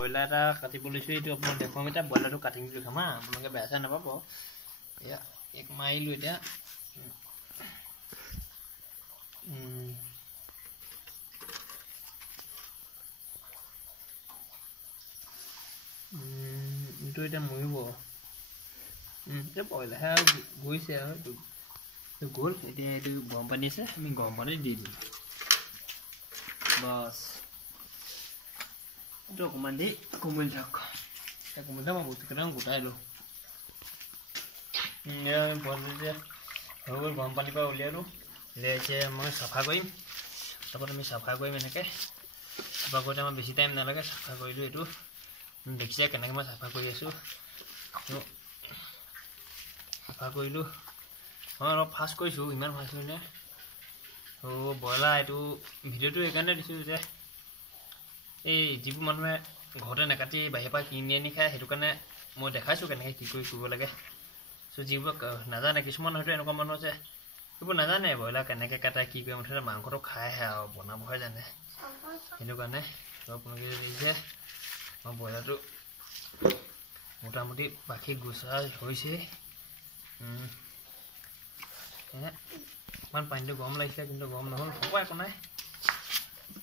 Broiler এটা কাটিব লৈছোঁ। এইটো আপোনাক দেখুৱাম এতিয়া। ব্ৰইলাৰটো কাটিং কৰি খাম হা, আপোনালোকে বেয়া চেয়া নাপাব। এয়া এক মাৰিলোঁ এতিয়া। এইটো এতিয়া মৰিব। এতিয়া ব্ৰইলাৰহে গৈছে আৰু এইটো গ'ল। এতিয়া এইটো গৰম পানী আছে, আমি গৰম পানী দি দিম বাছ। এইটো অকণমান দেৰি কোমলি থাকক। কোমলি থাকক, মই বস্তু কেইটামান গোটাই লওঁ। এতিয়া হৈ গ'ল, গৰম পানীৰ পৰা উলিয়ালোঁ। এতিয়া মই চাফা কৰিম। তাৰপৰা আমি চাফা কৰিম এনেকৈ। চাফা কৰোঁতে আমাৰ বেছি টাইম নালাগে। চাফা কৰিলোঁ এইটো। দেখিছে কেনেকৈ মই চাফা কৰি আছোঁ। চাফা কৰিলোঁ। মই অলপ ফাষ্ট কৰিছোঁ, ইমান ফাষ্ট কৰিলে। ব্ৰইলাৰ এইটো ভিডিঅ'টো এইকাৰণে দিছোঁ যে এই যিবোৰ মানুহে ঘৰতে নাকাটি বাহিৰৰ পৰা কিনি আনি খায়, সেইটো কাৰণে মই দেখাইছোঁ কেনেকৈ কি কৰিব লাগে। চ' যিবোৰ নাজানে, কিছুমান হয়তো এনেকুৱা মানুহ আছে এইবোৰ নাজানে ব্ৰইলাৰ কেনেকৈ কাটাই, কি কৰে। মুঠতে মাংসটো খাইহে আৰু বনাবহে জানে। সেইটো কাৰণে আপোনালোকে দেখিছে মই ব্ৰইলাৰটো মোটামুটি পাখি গুচা হৈছে। অকণমান পানীটো গৰম লাগিছে, কিন্তু গৰম নহ'ল। হ'ব, একো নাই,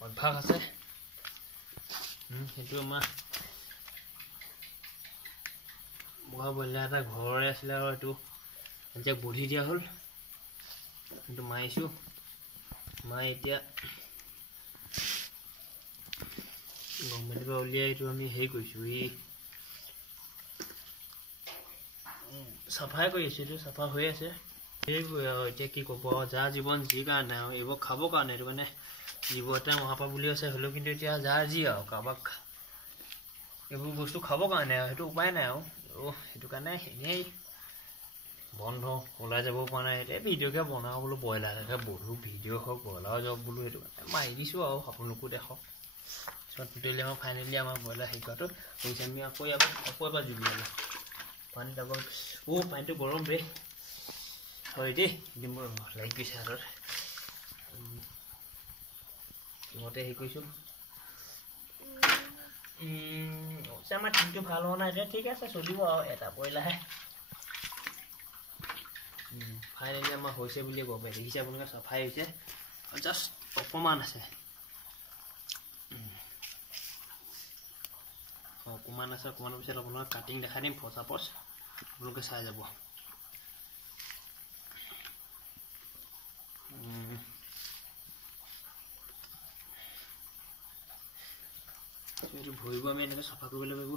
অভ্যাস আছে। সেইটো আমাৰ বগা ব্ৰইলাৰ এটা ঘৰৰে আছিলে আৰু এইটো এতিয়া বধি দিয়া হ'ল। সেইটো মাৰিছোঁ। মাৰি এতিয়া গৰম পানীৰ পৰা উলিয়াই এইটো আমি হেৰি কৰিছোঁ, এই চাফাই কৰি আছোঁ। এইটো চাফা হৈ আছে। সেইবোৰ আৰু এতিয়া কি ক'ব আৰু, যাৰ জীৱন যি কাৰণে আৰু এইবোৰ খাবৰ কাৰণে। সেইটো কাৰণে জীৱ এটা মহাপাপ বুলি আছে। হ'লেও কিন্তু এতিয়া যাৰ যি আৰু কাৰোবাক এইবোৰ বস্তু খাবৰ কাৰণে আৰু সেইটো উপায় নাই আৰু। সেইটো কাৰণে এনেই বন্ধ, ওলাই যাব পৰা নাই। এতিয়া ভিডিঅ'কে বনাওঁ বোলো, ব্ৰইলাৰ এটাকে বধো, ভিডিঅ' হওক, ব্ৰইলাৰ যাওক বোলো। সেইটো কাৰণে মাৰি দিছোঁ আৰু আপোনালোকো দেখক। পিছত টুটেলি আমাৰ ফাইনেলি আমাৰ ব্ৰইলাৰ হেৰি কৰাটো হৈছে। আমি আকৌ এবাৰ জুবিয়ালোঁ পানীত। আকৌ পানীটো গৰম বে, হয় দেই, মোৰ লাগি গৈছে হাতত। মতে হেৰি কৰিছোঁ। আমাৰ টিমটো ভাল হোৱা নাই এতিয়া। ঠিক আছে, চলিব আৰু, এটা ব্ৰইলাৰহে। ফাইনেলি আমাৰ হৈছে বুলিয়ে ক'ব পাৰি। দেখিছে আপোনালোকে, চাফাই হৈছে, জাষ্ট অকণমান আছে। অকণমান আছে। অকণমানৰ পিছত আপোনালোকে কাটিং দেখাই দিম, ফচাপচ আপোনালোকে চাই যাব। এইটো ভৰিবোৰ আমি এনেকৈ চাফা কৰিব লাগিব।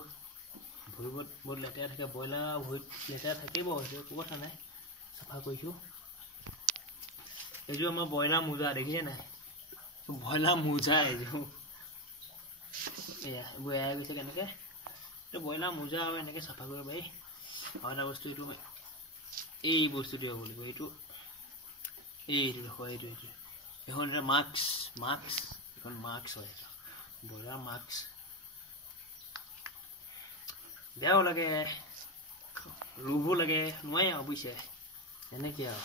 ভৰিবোৰত বহুত লেতেৰা থাকে। ব্ৰইলাৰ ভৰিত লেতেৰা থাকিব, সেইটো একো কথা নাই। চাফা কৰিছোঁ। এইযোৰ আমাৰ ব্ৰইলাৰ মোজা, দেখিছে নাই? ব্ৰইলাৰ মোজা এইযোৰ। এয়া এইবোৰ এৰাই গৈছে কেনেকৈ। এইটো ব্ৰইলাৰ মোজা আৰু এনেকৈ চাফা কৰিব পাৰি। আৰু এটা বস্তু, এইটো এই বস্তুটো হ'ব লাগিব। এইটো দেখুৱা, এইটো এখন এটা মাস্ক এখন মাস্ক হয়। Broiler mask. বেয়াও লাগে, লোভো লাগে, নোৱাৰি আৰু বুজিছে, এনেকৈ আৰু।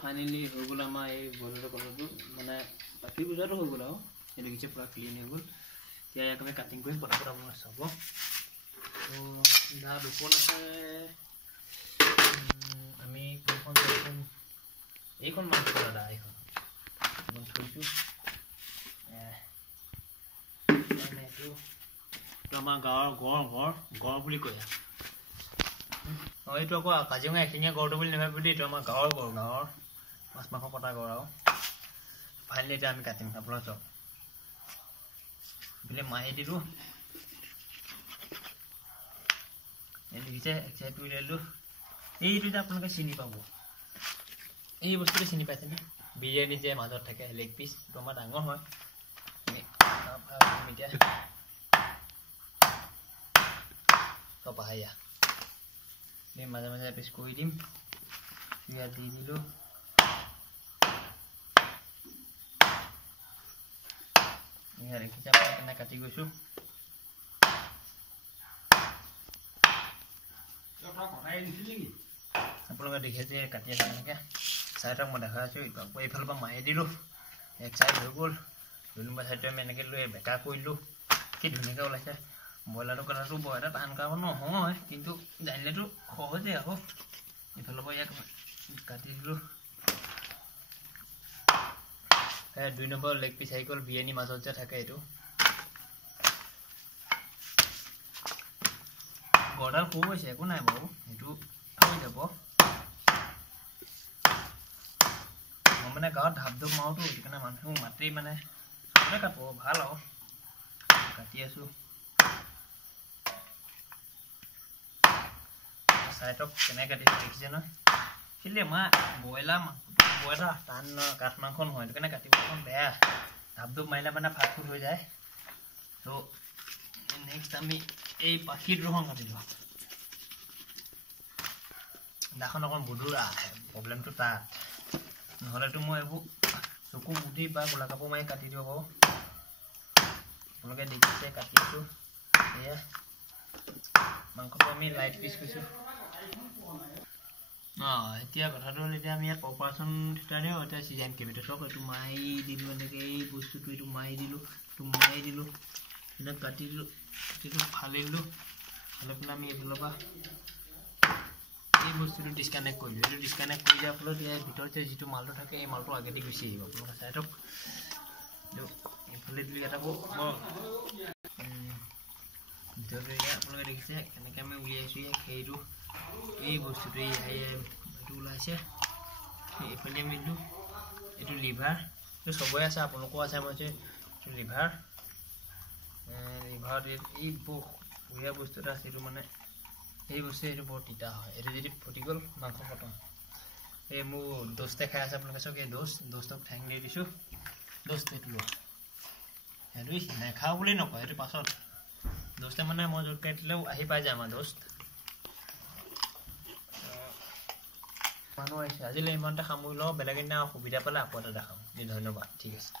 ফাইনেলি হৈ গ'ল আমাৰ এই ব্ৰইলাৰ কলৰটো, মানে পাখি গুজাটো হৈ গ'ল আৰু। এই দেখিছে পূৰা ক্লিন হৈ গ'ল। এতিয়া ইয়াক আমি কাটিং কৰিম, পটাপট আপোনালোকে চাব। দা দুখন আছে। আমি কোনখন কৰিম? এইখন মাংস দাদা, এইখন থৈছোঁ। এইটো আমাৰ গাঁৱৰ গড় বুলি কয়। এইটো আকৌ কাজিৰঙা এশিঙীয়া গড়টো বুলি নাভাবিব দেই। এইটো আমাৰ গাঁৱৰ গড়, গাঁৱৰ মাছ মাংস কটা গড় আৰু। ফাইনেলি এতিয়া আমি কাটিম, আপোনালোকে চাওক। বোলে মাৰি দিলোঁ, দেখিছে, এক চাইডটো উলিয়ালোঁ। এইটো যে আপোনালোকে চিনি পাব, এই বস্তুটো চিনি পাইছেনে? বিৰিয়ানী যে মাজত থাকে লেগ পিচ, এইটো আমাৰ ডাঙৰ হয়। এতিয়া চব আহে, মাজে মাজে পিচ কৰি দিম। ইয়াত দি দিলোঁ। দেখিছে কেনে কাটি গৈছোঁ। আপোনালোকে দেখিছে কাটি আছে কেনেকৈ। চাইডক মই দেখা আছোঁ আকৌ এইফালৰ পৰা মাৰি দিলোঁ এক চাইড হৈ গ'ল 2 নম্বৰ চাইডটো আমি এনেকৈ লৈ বেকা কৰিলোঁ কি ধুনীয়াকৈ ওলাইছে ব্ৰইলাৰটো কটাটো বৰ এটা টান কাম নহয় কিন্তু জানিলেতো সহজে আকৌ এইফালৰ পৰা ইয়াক কাটি দিলোঁ 2 নম্বৰ লেগ পিচ আহি গ'ল বিৰিয়ানী মাজত যে থাকে এইটো গড়ডাল সৰু হৈছে একো নাই বাৰু এইটো হৈ যাব মই মানে গাঁৱত ধাপ ধুপ মাৰোঁতো সেইটো কাৰণে মানুহক মাতি মানে চবে কাটো ভাল আৰু কাটি আছোঁ চাইডক কেনেকৈ কাটিছোঁ দেখিছে নহয় কেলৈ আমাৰ ব্ৰইলাৰ টান কাঠ মাংস নহয় সেইটো কাৰণে কাটিব অকণ বেয়া ধাপ ধুপ মাৰিলে মানে ফাষ্ট ফুড হৈ যায় ত' নেক্সট আমি এই পাখিটোখন কাটিলোঁ দাখন অকণ বুধুৰা প্ৰব্লেমটো তাত নহ'লেতো মই এইবোৰ চকু মুঠি বা ক'লা কাপোৰ মাৰি কাটি দিব পাৰোঁ আপোনালোকে দেখিছে কাটিছোঁ এয়া মাংসটো আমি লাইট পিচ কৰিছোঁ এতিয়া কথাটো হ'ল এতিয়া আমি ইয়াত অপাৰেশ্যন থিয়েটাৰ এতিয়া চিজন কেবিটো চাওক এইটো মাৰি দিলোঁ এনেকৈ এই বস্তুটো এইটো মাৰি দিলোঁ এনেকৈ কাটি দিলোঁ কাটিটো ফালি দিলোঁ ফালি পেলাই আমি এইফালৰ পৰা এই বস্তুটো ডিছকানেক্ট কৰিলোঁ এইটো ডিছকানেক্ট কৰি দিয়াৰ ফলত ইয়াৰ ভিতৰত যে যিটো মালটো থাকে এই মালটো আগেদি গুচি আহিব আপোনালোকে চাই থওক এইফালে দিলে এটা ভিতৰতে ইয়াত আপোনালোকে দেখিছে কেনেকৈ আমি উলিয়াইছোঁ ইয়াক সেইটো এই বস্তুটো এইটো ওলাইছে এইফালে আমি দিলোঁ এইটো লিভাৰ এইটো চবৰে আছে আপোনালোকৰো আছে মই এইটো লিভাৰত এই বঢ়িয়া বস্তু এটা আছে এইটো মানে এই বস্তু এইটো বৰ তিতা হয় এইটো যদি ফুটি গ'ল মাংস খতম এই মোৰ দোস্তে খাই আছে আপোনালোকে চাওক এই দোস্তক ঠেং দি দিছোঁ দোস্ত এইটো লোৱা সেইটো নেখাওঁ বুলি নকয় সেইটো পাছত দোস্তে মানে মই য'ত কাটিলেও আহি পাই যায় আমাৰ দোস্ত মানুহ আহিছে আজিলৈ ইমানতে সামৰি লওঁ বেলেগ এদিনা সুবিধা পালে আকৌ এটা দেখাম ধন্যবাদ ঠিক আছে